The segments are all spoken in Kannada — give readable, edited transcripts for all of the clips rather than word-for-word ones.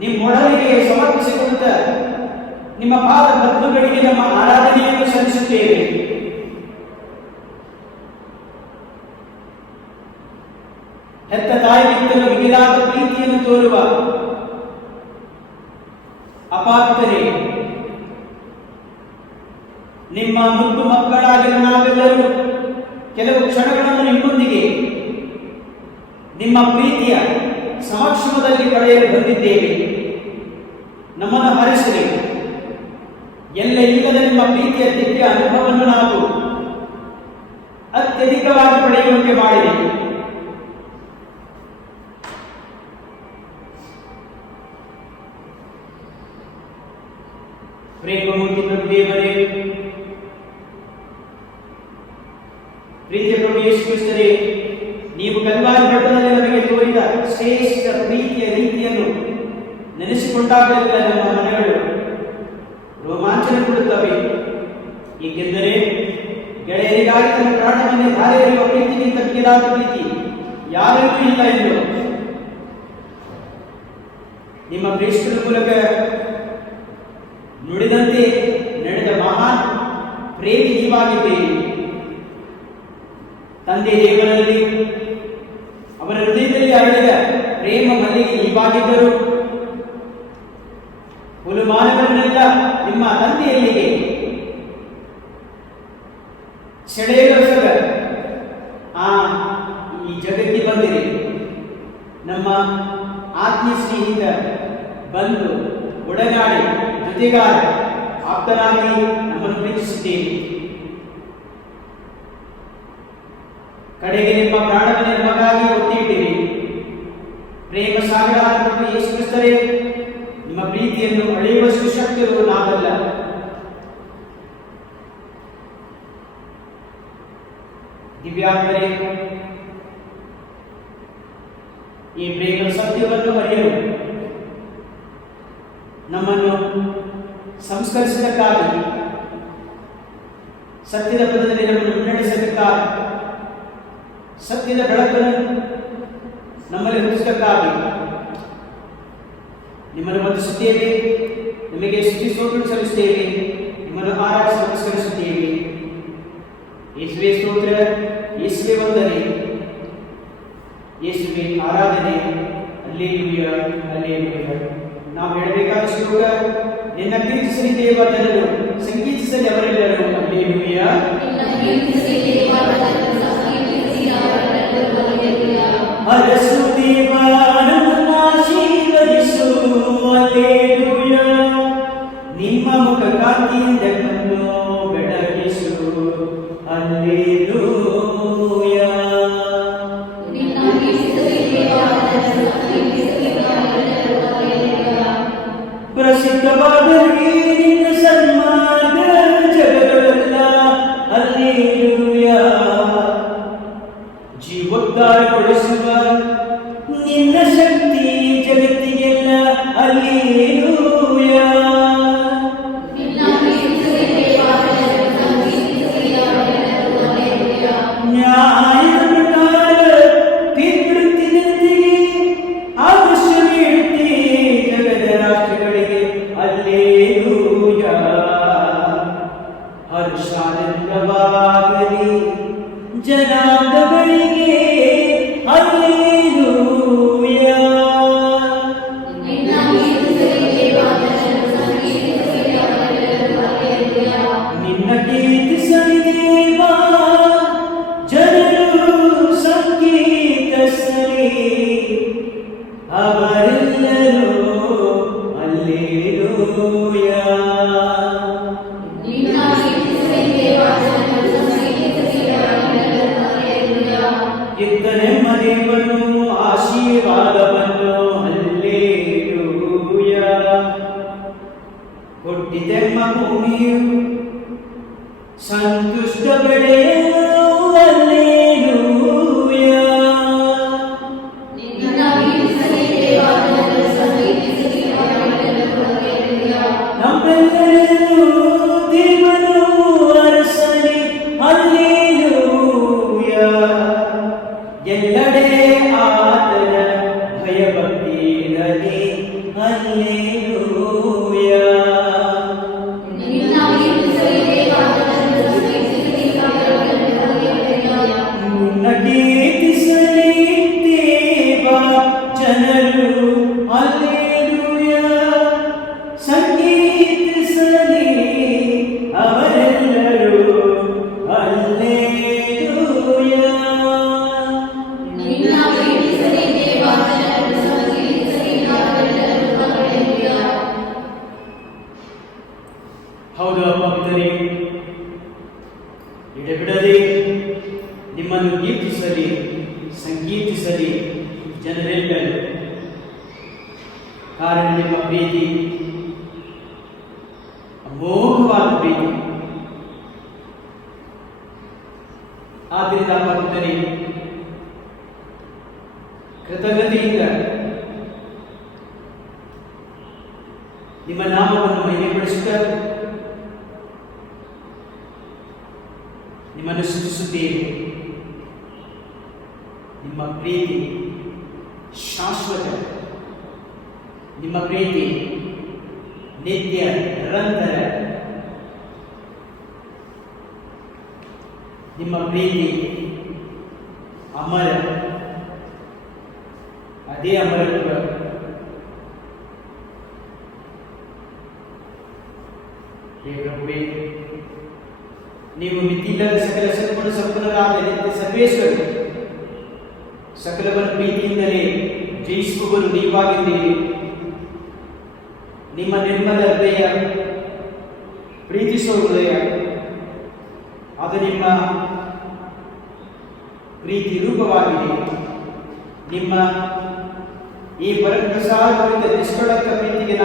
ನಿಮ್ಮೊಡಲಿಗೆ ಸಮರ್ಪಿಸಿಕೊಳ್ಳುತ್ತಾ ನಿಮ್ಮ ಪಾದ ಪದ್ಮಗಳಿಗೆ ನಮ್ಮ ಆರಾಧನೆಯನ್ನು ಸಲ್ಲಿಸುತ್ತೇವೆ. ಹೆತ್ತ ತಾಯಿಗಿಂತಲೂ ಮಿಗಿಲಾದ ಪ್ರೀತಿಯನ್ನು ತೋರುವ ಅಪಾತ್ರರೇ, ನಿಮ್ಮ ಮುದ್ದು ಮಕ್ಕಳಾಗಿರುವ ನಾವೆಲ್ಲರೂ ಕೆಲವು ಕ್ಷಣಗಳನ್ನು ನಿಮ್ಮೊಂದಿಗೆ ನಿಮ್ಮ ಪ್ರೀತಿಯ ಸಮಕ್ಷಮದಲ್ಲಿ ಕಳೆಯಲು ಬಂದಿದ್ದೇವೆ. ನಮ್ಮನ್ನು ಹರಿಸಿರಿ. ಎಲ್ಲ ಇಲ್ಲದ ನಿಮ್ಮ ಪ್ರೀತಿಯ ದಿವ್ಯ ಅನುಭವವನ್ನು ನಾವು ಅತ್ಯಧಿಕವಾಗಿ ಪಡೆಯುವಂತೆ ಮಾಡಿದೆ. ಪ್ರೇಮಮೂರ್ತಿ ಪ್ರಭು ದೇವರೇ, ಪ್ರೀತಿಯ ಪ್ರಭು ಯೇಸು ಕ್ರಿಸ್ತರೇ, ನೀವು ಕಲ್ವಾರಿ ಬೆಟ್ಟದಲ್ಲಿ ನಮಗೆ ತೋರಿದ ಶ್ರೇಷ್ಠ ಪ್ರೀತಿಯ ರೀತಿಯನ್ನು ನೆನೆಸಿಕೊಂಡಾಗಲೆಲ್ಲ ನಮ್ಮ ಮನಗಳು ರೋಮಾಂಚನಗೊಳ್ಳುತ್ತವೆ. ಏಕೆಂದರೆ ಗೆಳೆಯರಿಗಾಗಿ ತನ್ನ ಪ್ರಾಣವನ್ನೇ ಧಾರೆ ಎರೆಯುವ ಪ್ರೀತಿಗಿಂತ ಮಿಗಿಲಾದ ಪ್ರೀತಿ ಯಾರಿಗೂ ಇಲ್ಲ ಎಂದು ನಿಮ್ಮ ಪ್ರೇಷ್ಠರ ಮೂಲಕ ನುಡಿದಂತೆ ನಡೆದ ಮಹಾನ್ ಪ್ರೇಮಿ ನೀವಾಗಿದ್ದೀರಿ. ತಂದೆ ದೇವರಲ್ಲಿ ಅವರ ಹೃದಯದಲ್ಲಿ ಅರಳಿದ ಪ್ರೇಮ ಮಲ್ಲಿಗೆ ನೀವಾಗಿದ್ದರು. ಹುಲುಮಾನಗಳನ್ನೆಲ್ಲ ನಿಮ್ಮ ತಂದೆಯಲ್ಲಿಗೆ ಸೆಳೆಯಲೊಸಗ ಈ ಜಗತ್ತಿಗೆ ಬಂದಿರಿ. ನಮ್ಮ ಆತ್ಮೀಯ ಸ್ನೇಹಿತ, ಬಂಧು, ಒಡನಾಡಿ, ಜೊತೆಗಾರ, ಆಪ್ತನಾಗಿ ನಮ್ಮನ್ನು ಪ್ರೀತಿಸುತ್ತೇವೆ. ಕಡೆಗೆ ನಿಮ್ಮ ಪ್ರಾಣವನ್ನೇ ನಮಗಾಗಿ ಒತ್ತಿಟ್ಟಿರಿ. ಪ್ರೇಮ ಸಾಗರ ಯೇಸು ಕ್ರಿಸ್ತರೇ, ನಿಮ್ಮ ಪ್ರೀತಿಯನ್ನು ಅಳೆಯುವಷ್ಟು ಶಕ್ತಿಗಳು ನಾವಲ್ಲ. ದಿವ್ಯಾಂಗರೇ, ಈ ಪ್ರೇಮ ಸತ್ಯವನ್ನು ಅರಿಯಲು ನಮ್ಮನ್ನು ಸಂಸ್ಕರಿಸಬೇಕಾಗಿ, ಸತ್ಯದ ಪದದಲ್ಲಿ ನಮ್ಮನ್ನು ಮುನ್ನಡೆಸಬೇಕಾಗಿ, ಸತ್ಯದ ಬೆಳಕನ್ನು ನಮ್ಮಲ್ಲಿ ಹುಟ್ಟಿಸಬೇಕಾಗಿ ನಿಮ್ಮನ್ನು ವಂದಿಸುತ್ತೇವೆ. ನಿಮಗೆ ಸ್ತುತಿ ಸ್ತೋತ್ರ ಸಲ್ಲಿಸುತ್ತೇವೆ. ನಿಮ್ಮನ್ನು ಆರಾಧಿಸಿ ನಮಸ್ಕರಿಸುತ್ತೇವೆ. ಯೇಸುವೆ ಸ್ತೋತ್ರ, ಯೇಸುವೆ ವಂದನೆ, ಯೇಸುವೆ ಆರಾಧನೆ. Hallelujah, hallelujah. ನಾವು ಹೇಳಬೇಕಾದ ಶ್ಲೋಕ, ನಿನ್ನ ಕೀರ್ತಿಸಲಿ ದೇವ ಜನರು, ಸಂಗೀತಿಸಲಿ ಅವರೆಲ್ಲರೂ. ಹಲ್ಲೆಲೂಯ. ಹರಸು ದೇವ, ನಮ್ಮನ್ನು ಆಶೀರ್ವದಿಸು. ಹಲ್ಲೆಲೂಯ. ನಿಮ್ಮ ಮುಖ ಕಾಂತಿಯಿಂದ ಕಣ್ಣು ಬೆಳಗಿಸು. ಹಲ್ಲೆಲೂಯ. ಪ್ರಸಿದ್ಧವಾದ ನಿನ್ನ ಸನ್ಮಾರ್ಗ ಜಗಗಳೆಲ್ಲ. ಹಲ್ಲೆಲೂಯ. ಜೀವೋದ್ಧಾರಗೊಳಿಸುವ ನಿನ್ನ ಶಕ್ತಿ ಜಗತ್ತಿಗೆಲ್ಲ. ಹಲ್ಲೆಲೂಯ. ನ್ಯಾಯದ ಪ್ರಕಾರ ತೀರ್ಪುತ್ತಿನಂತೆಯೇ ಆದರ್ಶ ನೀಡುತ್ತಿ ಜಗದ ರಾಷ್ಟ್ರಗಳಿಗೆ. ಹಲ್ಲೆಲೂಯ. ಹರ್ಷಾನಂದವಾಗಲಿ ಜನಾಂಗಗಳಿಗೆ. ಹಲ್ಲೆಲೂಯ. ನಿನ್ನ ಕೀರ್ತಿಸಲಿ ದೇವ, ಜನರು ಸಂಗೀತಸಲಿ ಅವರೆಲ್ಲರೂ. ಹಲ್ಲೆಲೂಯ. ಇತ್ತ ನೆಮ್ಮದಿಯನ್ನು, ಆಶೀರ್ವಾದವನ್ನು. ಹಲ್ಲೆಲೂಯ. ಹುಟ್ಟಿದೆಮ್ಮ ಭೂಮಿಯು ಸಂತುಷ್ಟ ಬೆಳೆಯಲು. ಹಲ್ಲೆಲೂಯ. ನಮ್ಮೆಲ್ಲರಲ್ಲೂ ದೇವನು ಅರಸಲಿ. ಹಲ್ಲೆಲೂಯ. ಎಲ್ಲೆಡೆ ಆತನ ಭಯಭಕ್ತಿ ಇರಲಿ. ಹಲ್ಲೆಲೂಯಾ. ನಿನ್ನ ಕೀರ್ತಿಸಲಿ ದೇವ ಜನರು, ಹಲ್ಲೆಲೂಯಾ. ಸಂಗೀತಿಸಲಿ ಅವರೆಲ್ಲರೂ, ಹಲ್ಲೆಲೂಯಾ. ಹೌದು ಭಕ್ತರೇ, ಎಡೆಬಿಡದೆ ನಿಮ್ಮನ್ನು ಕೀರ್ತಿಸಲಿ, ಸಂಕೀರ್ತಿಸಲಿ ಜನರೆಲ್ಲರೂ. ಕಾರಣ ನಿಮ್ಮ ಪ್ರೀತಿ ಅಮೋಘವಾದ ಪ್ರೀತಿ. ಆದ್ದರಿಂದ ಭಕ್ತರೇ, ಕೃತಜ್ಞತೆಯಿಂದ ನಿಮ್ಮ ನಾಮವನ್ನು ಮಹಿಮೆಪಡಿಸುತ್ತಾ ನಿಮ್ಮನ್ನು ಸ್ತುತಿಸುತ್ತೇವೆ. ನಿಮ್ಮ ಪ್ರೀತಿ ಶಾಶ್ವತ, ನಿಮ್ಮ ಪ್ರೀತಿ ನಿತ್ಯ ನಿರಂತರ, ನಿಮ್ಮ ಪ್ರೀತಿ ಅಮರ. ಅದೇ ಅಮರತ್ವ ಪ್ರಭುವೇ, ನೀವು ಮಿತಿಯಿಲ್ಲದ ಸಕಲ ಸದ್ಗುಣ ಸಂಪನ್ನರಾದ ನಿತ್ಯ ಸರ್ವೇಶ್ವರರು, ಸಕಲವರ ಪ್ರೀತಿಯಿಂದಲೇ ಜಯಿಸುವವರು ನೀವಾಗಿದ್ದೀರಿ. ನಿಮ್ಮ ನಿರ್ಮಲ ಹೃದಯ, ಪ್ರೀತಿಸುವ ಹೃದಯ, ಅದು ನಿಮ್ಮ ಪ್ರೀತಿ ರೂಪವಾಗಿದೆ. ನಿಮ್ಮ ಈ ಪರಪ್ರಸಾದದಿಂದ ನಿಷ್ಕಳಂಕ ಪ್ರೀತಿಗೆ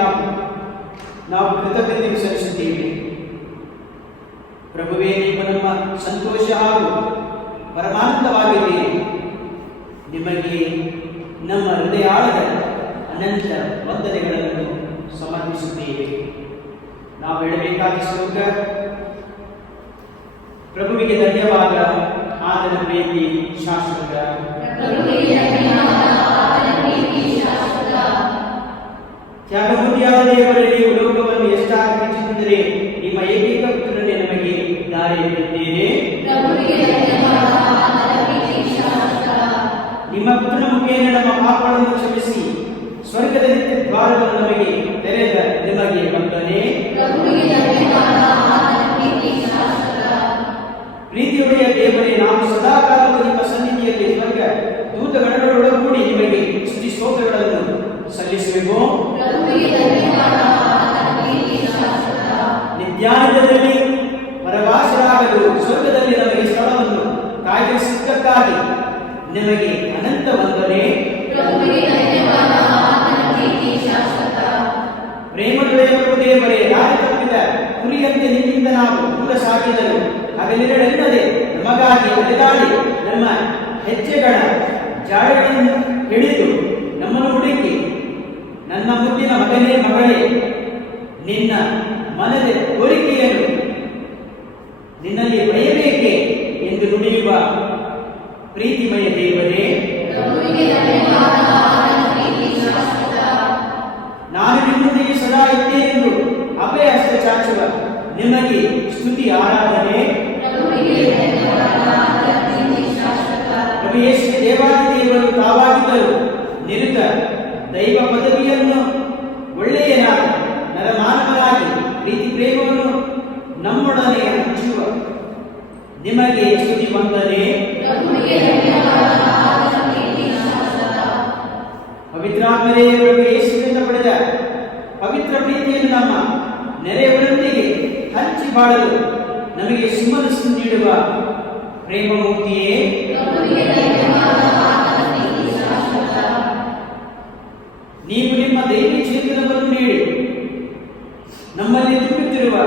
ನಾವು ಕೃತಜ್ಞತೆ ಸಲ್ಲಿಸುತ್ತೇವೆ. ಪ್ರಭುವೇ, ನೀವು ನಮ್ಮ ಸಂತೋಷ ಹಾಗೂ ಪರಮಾನಂದವಾಗಿದ್ದೀರಿ. ನಿಮಗೆ ನಮ್ಮ ಹೃದಯಾಳದ ಅನಂತ ವಂದನೆಗಳನ್ನು ಸಮರ್ಪಿಸುತ್ತೇವೆ. ನಾವು ಹೇಳಬೇಕಾದ ಶ್ಲೋಕ: ಪ್ರಭುವಿಗೆ ಧನ್ಯವಾದ, ಆತನ ಪ್ರೀತಿ ಶಾಶ್ವತ. ತ್ಯಾಗಮೂರ್ತಿಯಾದ ದೇವರೇ, ನೀವು ಲೋಕವನ್ನು ಎಷ್ಟಾಗಿ ಪ್ರೀತಿಸಿದರೆ ನಿಮ್ಮ ಏಕೈಕ ಪುತ್ರನೇ ನಮಗೆ ದಾರಿಯಲ್ಲಿದ್ದೇನೆ. ನಿಮ್ಮ ಪುತ್ರನ ಮುಖೇನ ನಮ್ಮ ಪಾಪಗಳನ್ನು ಕ್ಷಮಿಸಿ ಸ್ವರ್ಗದ ನಿತ್ಯ ದ್ವಾರವನ್ನು ನಮಗೆ ತೆರೆದ ನಿಮಗೆ ವಂದನೆ. ಪ್ರೀತಿಯುடைய ದೇವರೇ, ನಾವು ಸದಾಕಾಲವು ನಿಮ್ಮ ಸನ್ನಿಧಿಯಲ್ಲಿ ಸ್ವರ್ಗ ದೂತಗಣಗಳೊಡಗೂಡಿ ನಿಮಗೆ ಸ್ತುತಿ ಸ್ತೋತ್ರಗಳನ್ನು ಸಲ್ಲಿಸಬೇಕು. ನಿತ್ಯಾನಂದದಲ್ಲಿ ಪರವಾಸರಾಗಲು ಸ್ವರ್ಗದಲ್ಲಿ ನಮಗೆ ಸ್ಥಳವನ್ನು ಕಾಯ್ದಿರಿಸಿದ್ದಕ್ಕಾಗಿ ನಿಮಗೆ ಅನಂತ ವಂದನೆ. ಪ್ರೇಮದೊಡೆಯ ದೇವರೇ, ದಾರಿ ತಪ್ಪಿದ ಕುರಿಯಂತೆ ನಿಮ್ಮಿಂದ ನಾವು ದೂರ ಸಾಗಿದರು ಹಗಲಿರಳೆನ್ನದೆ ನಮಗಾಗಿ ಅಲೆದಾಡಿ ನಮ್ಮ ಹೆಜ್ಜೆಗಳ ಜಾಡಗಳನ್ನು ಹಿಡಿದು ನಮ್ಮನ್ನು ಹುಡುಕಿ, ನನ್ನ ಮುದ್ದಿನ ಮಗನೇ ಮಗಳೇ, ನಿನ್ನ ಮನದ ಕೋರಿಕೆಯನ್ನು ನಿನ್ನಲ್ಲಿ ಬಯಬೇಕೆ ಎಂದು ನುಡಿಯುವ ಪ್ರೀತಿಮಯ ದೇವರೇ, ನಾನು ನಿಮ್ಮೊಂದಿಗೆ ಸದಾ ಇದ್ದೇನೆಂದು ಅಭಯ ಹಸ್ತ ಚಾಚುವ ನಿಮಗೆ ಸ್ತುತಿ ಆರಾಧನೆ. ಪ್ರಭು ಯೇಸು ದೇವಾದಿ ದೇವರು ತಾವಾಗಿದ್ದರು ನಿರುತ ದೈವ ಪದವಿಯನ್ನು ಒಳ್ಳೆಯನಾದ ನರಮಾನವನಾಗಿ ಪ್ರೀತಿ ಪ್ರೇಮವನ್ನು ನಮ್ಮೊಡನೆ ಹಂಚುವ ನಿಮಗೆ ಸ್ತುತಿ ವಂದನೆ. ಪವಿತ್ರಾತ್ಮರೇ, ಪ್ರಭು ಯೇಸುವಿನಿಂದ ಪಡೆದ ಪವಿತ್ರ ಪ್ರೀತಿಯನ್ನು ನಮ್ಮ ನೆರೆಯವರೊಂದಿಗೆ ಹಂಚಿ ಬಾಳಲು ನಮಗೆ ಸುಮನಸ್ಸು ನೀಡುವ ಪ್ರೇಮಮೂರ್ತಿಯೇ, ನೀವು ನಿಮ್ಮ ದೈವಿ ಚೇತನವನ್ನು ನೀಡಿ ನಮ್ಮಲ್ಲಿ ತುಂಬುತ್ತಿರುವ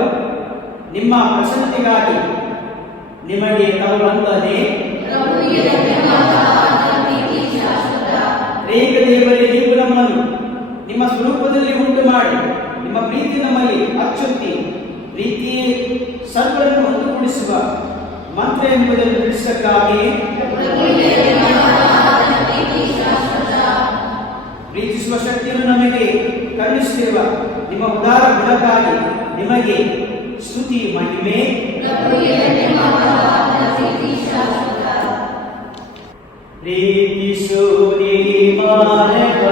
ನಿಮ್ಮ ಪ್ರಸನ್ನತೆಗಾಗಿ ನಿಮಗೆ ವಂದನೆ. ರೇಖ ದೇವರೇ, ನೀವು ನಮ್ಮನ್ನು ನಿಮ್ಮ ಸ್ವರೂಪದಲ್ಲಿ ಉಂಟು ಮಾಡಿ ನಿಮ್ಮ ಪ್ರೀತಿ ನಮ್ಮಲ್ಲಿ ಅಚ್ಚೊತ್ತಿ ಪ್ರೀತಿಯೇ ಸರ್ವರನ್ನು ಒಂದುಗೂಡಿಸುವ ಮಂತ್ರ ಎಂಬುದನ್ನು ತಿಳಿಸಕ್ಕಾಗಿ ಪ್ರೀತಿಸುವ ಶಕ್ತಿಯನ್ನು ನಮಗೆ ನಡೆಸಿರುವ ನಿಮ್ಮ ಉದಾರ ಗುಣಕ್ಕಾಗಿ ನಿಮಗೆ ಸ್ತುತಿ ಮಹಿಮೆ. ಪ್ರೀತಿಸು ನೀ ಮಾನವ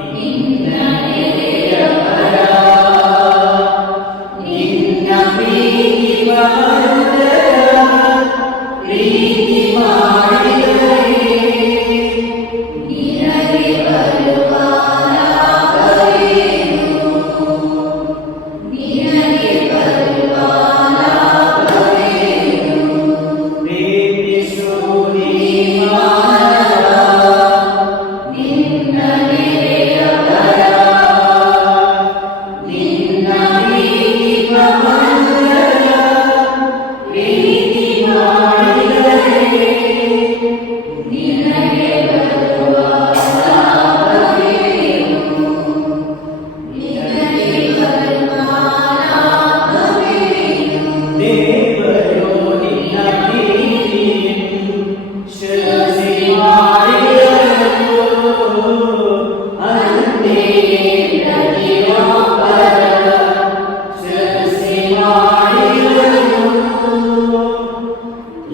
ನಿನ್ನ ನೆರೆಯವರ, ನಿನ್ನ ಪ್ರೀತಿ ಮಾಡುವುದರ ಪ್ರೀತಿ ಮಾಡಿದರೆ ನಿನಗೆ ಬರುವ ಲಾಭವೇನು? ನಿನಗೆ ಬರುವ ಲಾಭವೇನು? ಪ್ರೀತಿಸು ನೀ ಮಾನವ ನಿನ್ನ ನೆರೆಯವರ, ನಿನ್ನ ಪ್ರೀತಿ ಮಾಡುವುದರ ಪ್ರೀತಿ ಮಾಡಿದರೆ ನಿನಗೆ ಬರುವ ಲಾಭವೇನು? ನಿನಗೆ ಬರುವ ಲಾಭವೇನು? ದೇವರು ನಿನ್ನ ಪ್ರೀತಿಯನ್ನು ಶ್ರದ್ಧೆ ಮಾಡಿದನು, ಅಂತೆಯೇ ಪ್ರತಿಯೊಬ್ಬರ ಶ್ರದ್ಧೆ ಮಾಡಿದನು.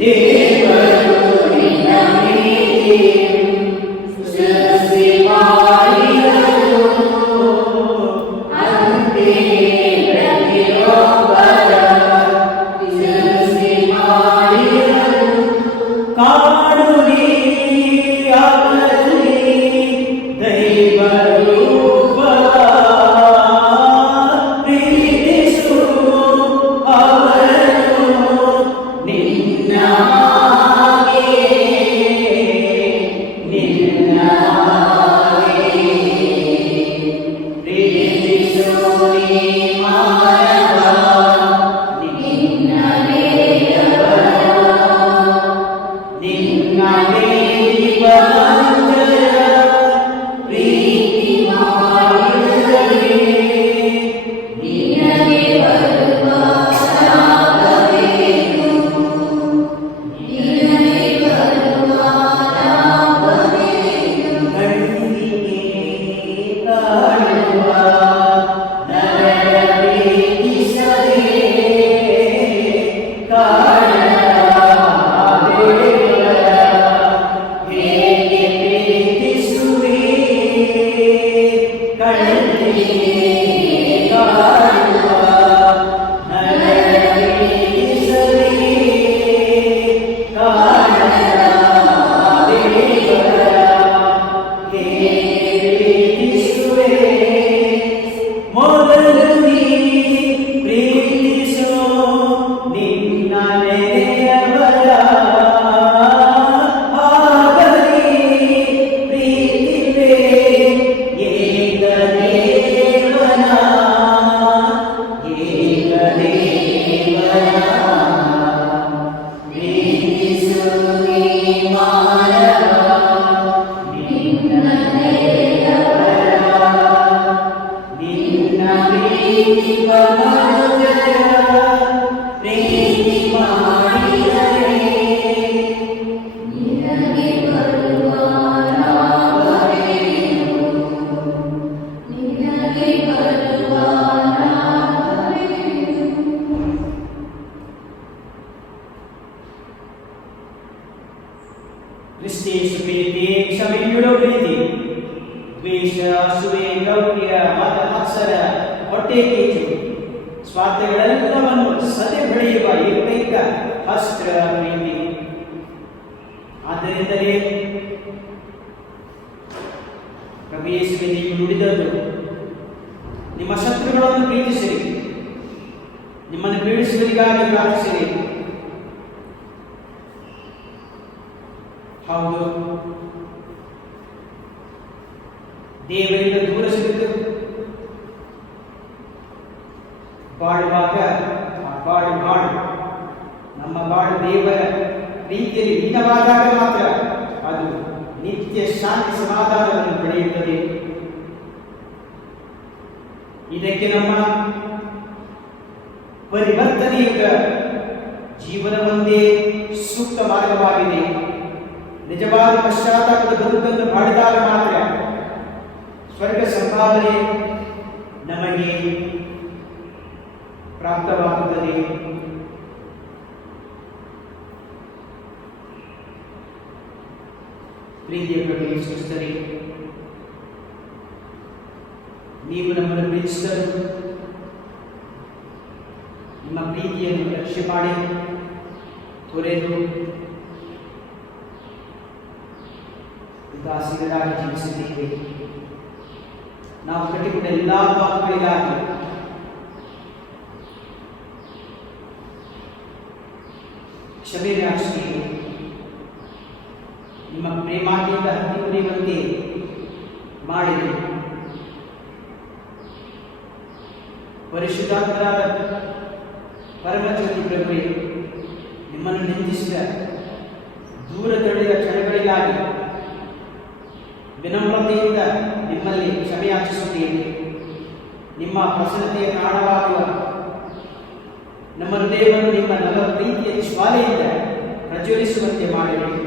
ದೇವರು ನಿನ್ನ ಪ್ರೀತಿಯನ್ನು ಶ್ರದ್ಧೆ ಮಾಡಿದನು, ಅಂತೆಯೇ ಪ್ರತಿಯೊಬ್ಬರ ಶ್ರದ್ಧೆ ಮಾಡಿದನು. ಕಾಣು ನೀ ಅವರಲ್ಲಿ ದೈವರೂಪವ, ಪ್ರೀತಿಸು ಅವರನ್ನು ನಿನ್ನ ಹಾಗೆಯೇ, ನಿನ್ನ ಹಾಗೆಯೇ. ಪ್ರೀತಿಸು ನೀ ಮಾನವ ನಿನ್ನ ನೆರೆಯವರ, ನಿನ್ನ ಪ್ರೀತಿ ಮಾಡುವುದರ ಪ್ರೀತಿ ಮಾಡಿದರೆ ನಿನಗೆ ಬರುವ ಲಾಭವೇನು? ನಿನಗೆ ಬರುವ ಲಾಭವೇನು? ಕಣ್ಣಿಗೆ ಕಾಣುವ ನರರ ಪ್ರೀತಿಸದೆ ಕಾಣದ ದೇವರ ಹೇಗೆ ಪ್ರೀತಿಸುವೆ? ಕಣ್ಣಿಗೆ ಕಾಣುವ ನರರ ಪ್ರೀತಿಸದೆ ಕಾಣದ ದೇವರ ಹೇಗೆ ಪ್ರೀತಿಸುವೆ? ಮೊದಲು ನೀ ಪ್ರೀತಿಸು ನಿನ್ನ ನೆರೆಯವರ, ಆಗಲಿ ಪ್ರೀತಿವೇ ಏಕದೇವನ, ಏಕದೇವನ. ಪ್ರೀತಿಸು ನೀ ಮಾನವ ನಿನ್ನ ನೆರೆಯವರ, ನಿನ್ನ ಪ್ರೀತಿ ಮಾಡುವುದರ ಪ್ರೀತಿ ಮಾಡಿದರೆ ನಿನಗೆ ಬರುವ ಲಾಭವೇನು? ನಿನಗೆ ಬರುವ ಲಾಭವೇನು? ಕ್ರಿಸ್ತೇಸು ಪ್ರೀತಿ, ಕ್ಷಮೆಯುಳ್ಳ ಪ್ರೀತಿ, ದ್ವೇಷ, ಅಸೂಯೆ, ಗೌರ್ಯ, ಮತ ಮತ್ಸರ, ಹೊಟ್ಟೆ ಕೀಚು, ಸ್ವಾರ್ಥಗಳೆಲ್ಲವನ್ನು ಸದೆ ಬೆಳೆಯುವ ಏಕೈಕ ಅಸ್ತ್ರ ಪ್ರೀತಿ. ಆದ್ದರಿಂದಲೇ ಪ್ರಭು ಯೇಸುವೆ ನೀವು ನುಡಿದದ್ದು, ನಿಮ್ಮ ಶತ್ರುಗಳನ್ನು ಪ್ರೀತಿಸಿರಿ, ನಿಮ್ಮನ್ನು ಪೀಡಿಸುವರಿಗಾಗಿ ಪ್ರಾರ್ಥಿಸಿರಿ. ಹೌದು, ದೇವರಿಂದ ದೂರ ಸಿಗುವುದು ಬಾಳುವಾಗ ಆ ಬಾಳು ನಮ್ಮ ಬಾಳು ದೇವರ ಪ್ರೀತಿಯಲ್ಲಿ ಲೀನವಾದಾಗ ಮಾತ್ರ ಅದು ನಿತ್ಯ ಶಾಂತಿ ಸಮಾಧಾನವನ್ನು ಪಡೆಯುತ್ತದೆ. ಇದಕ್ಕೆ ನಮ್ಮ ಪರಿವರ್ತನೆಯುತ ಜೀವನವೊಂದೇ ಸೂಕ್ತ ಮಾರ್ಗವಾಗಿದೆ. ನಿಜವಾದ ಪಶ್ಚಾತ್ತಾಪದ ಬದುಕನ್ನು ಮಾಡಿದಾಗ ಮಾತ್ರ ಸ್ವರ್ಗ ಸಂಪಾದನೆ ನಮಗೆ ಪ್ರಾಪ್ತವಾಗುತ್ತದೆ. ಪ್ರೀತಿಯ ಪ್ರಭು ಯೇಸುಕ್ರಿಸ್ತರೇ, ನೀವು ನಮ್ಮನ್ನು ಪ್ರೀತಿಸಿದರು, ನಿಮ್ಮ ಪ್ರೀತಿಯನ್ನು ರಕ್ಷೆ ಮಾಡಿ ತೊರೆದು ದಾಸಿಗರಾಗಿ ಜೀವಿಸಿದ್ದೇವೆ. ನಾವು ಕಟ್ಟಿಕೊಂಡ ಎಲ್ಲ ಪಾಪಗಳಿಗಾಗಿ ಕ್ಷಮೆ ಯಾಚಿಸಿ ನಿಮ್ಮ ಪ್ರೇಮಾದಿಂದ ಹತ್ತಿ ಉರಿಯುವಂತೆ ಮಾಡಿದೆ. ಪರಿಶುದ್ಧಾತ್ಮರಾದ ಪರಮಜ್ಯೋತಿ ಪ್ರಭುವೇ, ನಿಮ್ಮನ್ನು ನಿಂದಿಸಿದ ದೂರ ತಡೆದ ಕ್ಷಣಗಳಿಗಾಗಿ ವಿನಮ್ರತೆಯಿಂದ ನಿಮ್ಮಲ್ಲಿ ಕ್ಷಮೆ ಯಾಚಿಸುತ್ತೇವೆ. ನಿಮ್ಮ ಪ್ರಸನ್ನತೆಯ ಕಾರಣವಾಗುವ ನಮ್ಮ ಹೃದಯವನ್ನು ನಿಮ್ಮ ನವ ಪ್ರೀತಿಯ ಜ್ವಾಲೆಯಿಂದ ಪ್ರಜ್ವಲಿಸುವಂತೆ ಮಾಡಬೇಕು.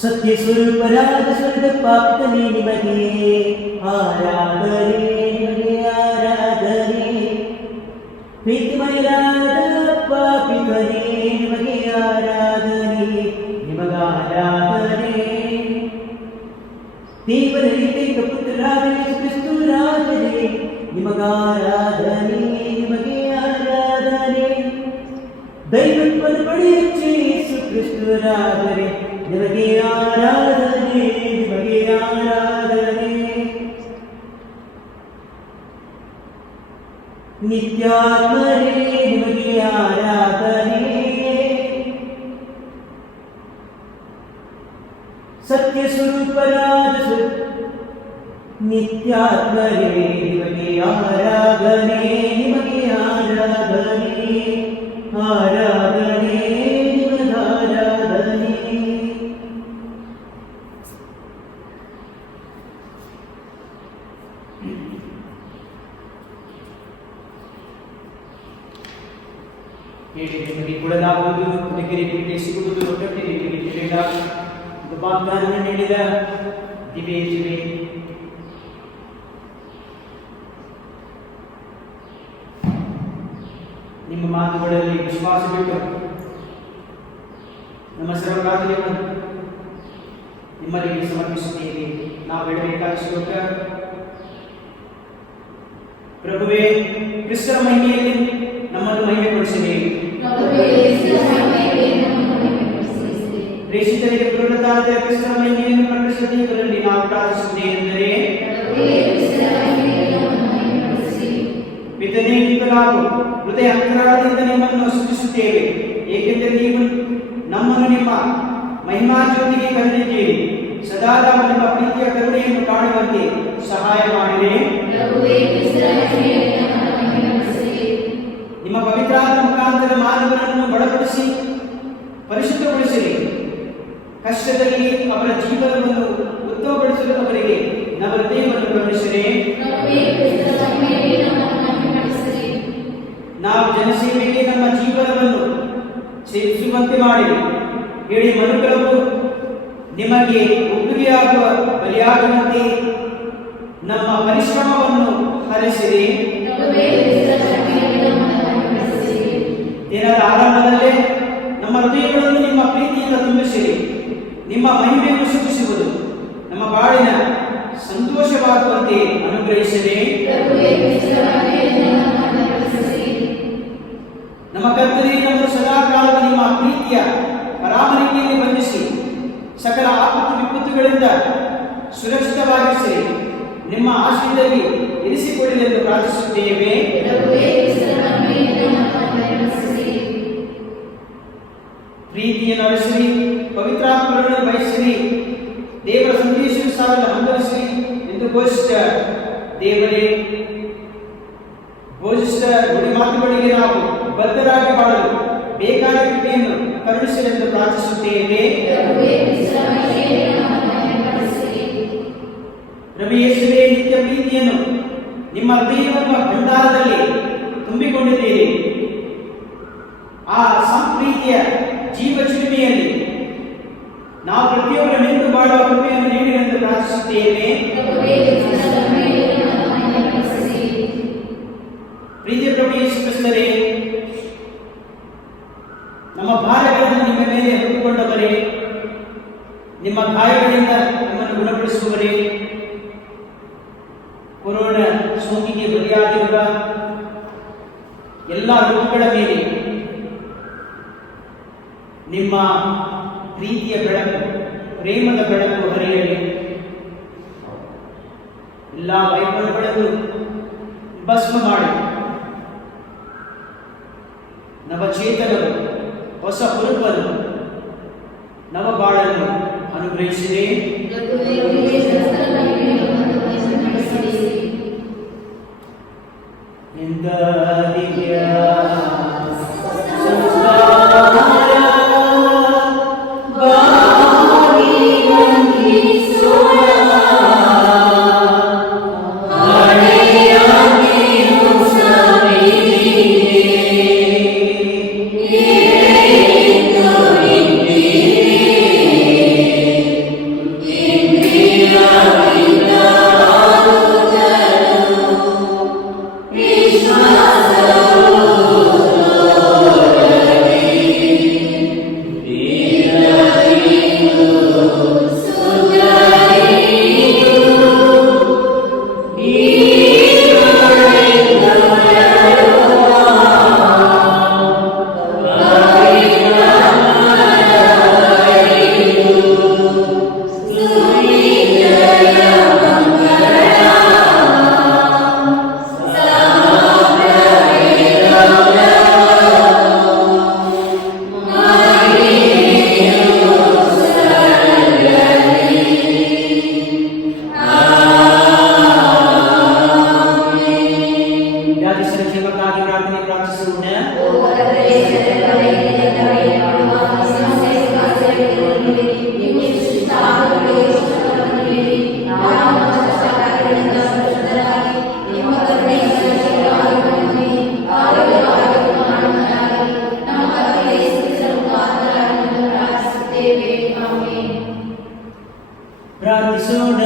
ಸತ್ಯ ಸ್ವರೂಪರಾದ ಸ್ವರ್ಗ ಪಾಪಿತನೇ ನಿಮಗೆ ಆರಾಧನೆ, ನಿಮಗೆ ಆರಾಧನೆ. ಪ್ರೀತಿಮಯರಾದ ಪಾಪಿತನೇ ನಿಮಗೆ ಆರಾಧನೆ, ನಿಮಗಾರಾಧನೆ. ದೇವರ ಏಕೈಕ ಪುತ್ರರಾದ ಯೇಸು ಕ್ರಿಸ್ತು ರಾಜನೇ, ನಿಮಗಾರಾಧನೆ, ನಿಮಗೆ ಆರಾಧನೆ. ದೈವತ್ವದ ಪಡೆಯುಚ್ಚಿ ಯೇಸು ಕ್ರಿಸ್ತು ರಾಜನೇ, ನಿಮಗೆ ಆರಾಧನೆ, ನಿಮಗೆ ಆರಾಧನೆ. ನಿತ್ಯಾತ್ಮರೇ ನಿಮಗೆ ಆರಾಧನೆ. ಸತ್ಯ ಸ್ವರೂಪರಾದ ನಿತ್ಯಾತ್ಮರೇ ನಿಮಗೆ ಆರಾಧನೆ, ನಿಮಗೆ ಆರಾಧನೆ. ಆರಾಧನೆ, ನಿಮಗಾರಾಧನೆ. ಹೇಳಿ ನಿಮಗೆ ಕೊಡಲಾಗುವುದು, ನಿಮಗೆ ನಿಮಗೆ ಸಿಗುವುದು, ಒಟ್ಟೊಟ್ಟಿ ನಿಮಗೆ ತಿಳಿದ ವಾಗ್ದಾನವನ್ನು ನೀಡಿದ ದಿವ್ಯ ಯೇಸುವೇ, ನಿಮ್ಮ ಮಾತುಗಳಲ್ಲಿ ವಿಶ್ವಾಸವಿಟ್ಟು ನಮ್ಮ ಸರ್ವಕಾರ್ಯವನ್ನು ನಿಮ್ಮಲ್ಲಿಗೆ ಸಮರ್ಪಿಸುತ್ತೇವೆ. ನಾವು ಬೇಡಬೇಕಾಗಿಸುವಾಗ ಪ್ರಭುವೇ, ಕ್ರಿಸ್ತನ ಮಹಿಮೆಯಲ್ಲಿ ನಮ್ಮನ್ನು ಮಹಿಮೆಪಡಿಸಿದೆ. ಪ್ರೇಷಿತರಿಗೆ ಪುನರುತ್ಥಾನದ ಕ್ರಿಸ್ತನ ಮಹಿಮೆಯನ್ನು ಪ್ರಕಟಿಸುವುದರಲ್ಲಿ ನಾವು ಪ್ರಾರ್ಥಿಸುತ್ತೇನೆಂದರೆ, ಪಿತನೇ, ನಾವು ಹೃದಯ ಅಂತರಾಳದಿಂದ ನಿಮ್ಮನ್ನು ಸ್ತುತಿಸುತ್ತೇವೆ, ಏಕೆಂದರೆ ನೀವು ನಮ್ಮನ್ನು ನಿಮ್ಮ ಮಹಿಮಾ ಜ್ಯೋತಿಗೆ ಕರೆದಿದ್ದೀರಿ. ಸದಾ ನಾವು ನಿಮ್ಮ ಪ್ರೀತಿಯ ಕರುಣೆಯನ್ನು ಕಾಣುವಂತೆ ಸಹಾಯ ಮಾಡಿದೆ. ನಿಮ್ಮ ಪವಿತ್ರಾತ್ಮ ಮುಖಾಂತರ ಮಾನವರನ್ನು ಬಲಪಡಿಸಿ ಪರಿಶುದ್ಧಗೊಳಿಸಿ ತುಂಬಿಸಿರಿ. ಕಷ್ಟದಲ್ಲಿ ಅವರ ಜೀವನವನ್ನು ಉತ್ತಮಪಡಿಸಲು ಅವರಿಗೆ ನಮ್ಮ ಹೃದಯವನ್ನು ಕರುಣಿಸಿರಿ. ನಾವು ಜನಸೇವೆಗೆ ನಮ್ಮ ಜೀವನವನ್ನು ಸೇವಿಸುವಂತೆ ಮಾಡಿರಿ. ಹೇಳಿ ಮನುಕುಲವು ನಿಮಗೆ ಒಪ್ಪಿಗೆಯಾಗುವ ಬಲಿಯಾಗುವಂತೆ ನಮ್ಮ ಪರಿಶ್ರಮವನ್ನು ಹರಿಸಿರಿ. ದಿನದ ಆರಂಭದಲ್ಲೇ ನಮ್ಮ ಹೃದಯಗಳನ್ನು ನಿಮ್ಮ ಪ್ರೀತಿಯಿಂದ ತುಂಬಿಸಿರಿ. ನಿಮ್ಮ ಮಹಿಮೆಯನ್ನು ಸೂಚಿಸುವುದು ನಮ್ಮ ಬಾಳಿನ ಸಂತೋಷವಾಗುವಂತೆ ಅನುಗ್ರಹಿಸಿರಿ. ನಮ್ಮ ಕರ್ತನೇ, ನಮ್ಮನ್ನು ಸದಾಕಾಲದ ನಿಮ್ಮ ಪ್ರೀತಿಯ ಪರಾಮರಿಕೆಯಲ್ಲಿ ಬಂಧಿಸಿ ಸಕಲ ಆಪತ್ತು ವಿಪತ್ತುಗಳಿಂದ ಸುರಕ್ಷಿತವಾಗಿರಿಸಿರಿ. ನಿಮ್ಮ ಆಶ್ರಯದಲ್ಲಿ ಇರಿಸಿಕೊಳ್ಳಿ ಎಂದು ಪ್ರಾರ್ಥಿಸುತ್ತೇವೆ. ಪ್ರೀತಿಯನ್ನು ಅಳಿಸಿರಿ, ಪವಿತ್ರಾತ್ಮಗಳನ್ನು ಬಯಸಿರಿ, ದೇವರ ಸಂದೇಶದ ಸಾರನ್ನು ಅನುಭವಿಸಿರಿ ಎಂದು ಘೋಷಿಸಿದ ದೇವರೇ, ಘೋಷಿಸಿದ ನುಡಿ ಮಾತುಗಳಿಗೆ ನಾವು ಬದ್ಧರಾಗಿ ಬಾಳಲು ಬೇಕಾದ ಕೃಪೆಯನ್ನು ಕರುಣಿಸಿರಿ ಎಂದು ಪ್ರಾರ್ಥಿಸುತ್ತೇವೆ. ಪ್ರಭು ಯೇಸುವೇ, ನಿತ್ಯ ಪ್ರೀತಿಯನ್ನು ನಿಮ್ಮ ಹೃದಯವೆಂಬ ಭಂಡಾರದಲ್ಲಿ ತುಂಬಿಕೊಂಡಿದ್ದೀರಿ. ಆ ಸಂಪ್ರೀತಿಯ ಜೀವ ಚಿಲುಮೆಯಲ್ಲಿ ನಾವು ಪ್ರತಿಯೊಬ್ಬರ ನಿಂತು ಬಾಳುವ ಕೃಪೆಯನ್ನು ನೀಡಿ ಎಂದು ಪ್ರಾರ್ಥಿಸುತ್ತೇವೆ. ಪ್ರೀತಿಯ ಪ್ರಭು ಯೇಸು ಕ್ರಿಸ್ತರೇ, ನಮ್ಮ ಭಾರಗಳನ್ನು ನಿಮ್ಮ ಮೇಲೆ ಹೊತ್ತುಕೊಂಡವರೇ, ನಿಮ್ಮ ಗಾಯಗಳಿಂದ ನಮ್ಮನ್ನು ಗುಣಪಡಿಸುವವರೇ, ಕೊರೋನಾ ಸೋಂಕಿಗೆ ಬಲಿಯಾಗಿರುವ ಎಲ್ಲ ರೋಗಗಳ ಮೇಲೆ ನಿಮ್ಮ ಪ್ರೀತಿಯ ಬೆಳಕು, ಪ್ರೇಮದ ಬೆಳಕು ಹರಿಯಲಿ. ಎಲ್ಲ ವೈಫಲ್ಯಗಳನ್ನು ಭಸ್ಮ ಮಾಡಿ ನವಚೇತನರು, ಹೊಸ ಹುರುಪನ್ನು, ನವ ಬಾಳನ್ನು ಅನುಗ್ರಹಿಸಿದೆ. ಎಂದ ದಿವ್ಯ ಪ್ರಾರ್ಥಿಸೋಣ.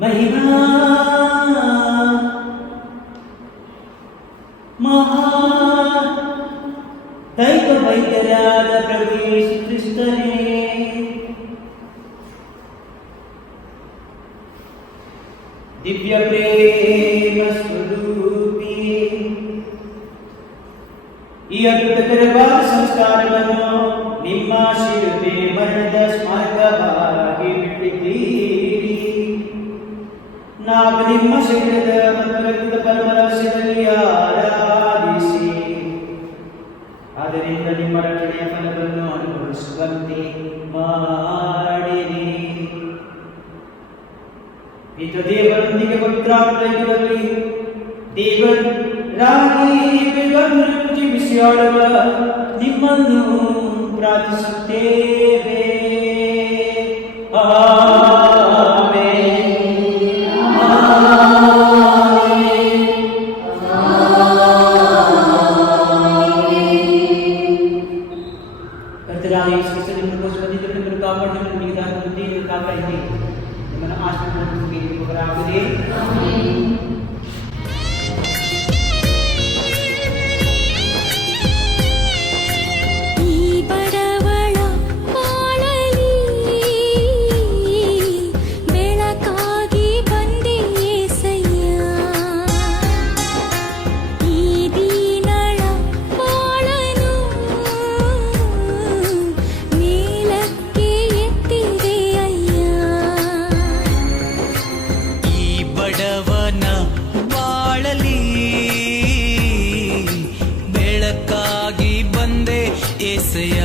ಮಹಿಮಾ ಮಹಾ ದೈವ ವೈದ್ಯರಾದ ಪ್ರಭು ಯೇಸು ಕ್ರಿಸ್ತನೇ, ದಿವ್ಯ ಪ್ರೇಮ ಸ್ವರೂಪಿ, ಈ ಅದ್ಭುತಕರವಾದ ಸಂಸ್ಕಾರವನ್ನು ನಿಮ್ಮ ಶಿಲುಬೆ ಮರಣದ ಸ್ಮಾರಕವಾಗಿ ಬಿಟ್ಟಿದ್ದೀರಿ. ನಾವು ನಿಮ್ಮ ಶರೀರದ ಮತ್ತು ರಕ್ತದ ಪರಮರಹಸ್ಯದಲ್ಲಿ ಆರಾಧಿಸಿ ಆದ್ದರಿಂದ ನಿಮ್ಮ ರಕ್ಷಣೆಯ ಫಲವನ್ನು ಅನುಭವಿಸುವಂತೆ ಮಾಡಿರಿ. ಇದು ದೇವರೊಂದಿಗೆ ಪವಿತ್ರಾತ್ಮದಲ್ಲಿ ದೇವರಾಗಿ ಆಳುವ ನಿಮ್ಮನ್ನು ಪ್ರಾರ್ಥಿಸುತ್ತೇವೆ. ಕರ್ತನಾದ ಯೇಸು ಕ್ರಿಸ್ತನ ನಿಮ್ಮನ್ನು ಬಂದಿದ್ದರೆ ನಿಮ್ಮನ್ನು ಕಾಪಾಡಿದರೆ ನಿಮಗೆ ದಾನ ಬುದ್ಧಿ ನೀವು ಕಾಪಾಡಿರಿ. ನಿಮ್ಮನ್ನು ಆಶೀರ್ವಾದ ನಿಮಗಾಗಲಿ. ಬೆಳಕಾಗಿ ಬಂದೆ ಏಸಯ್ಯ.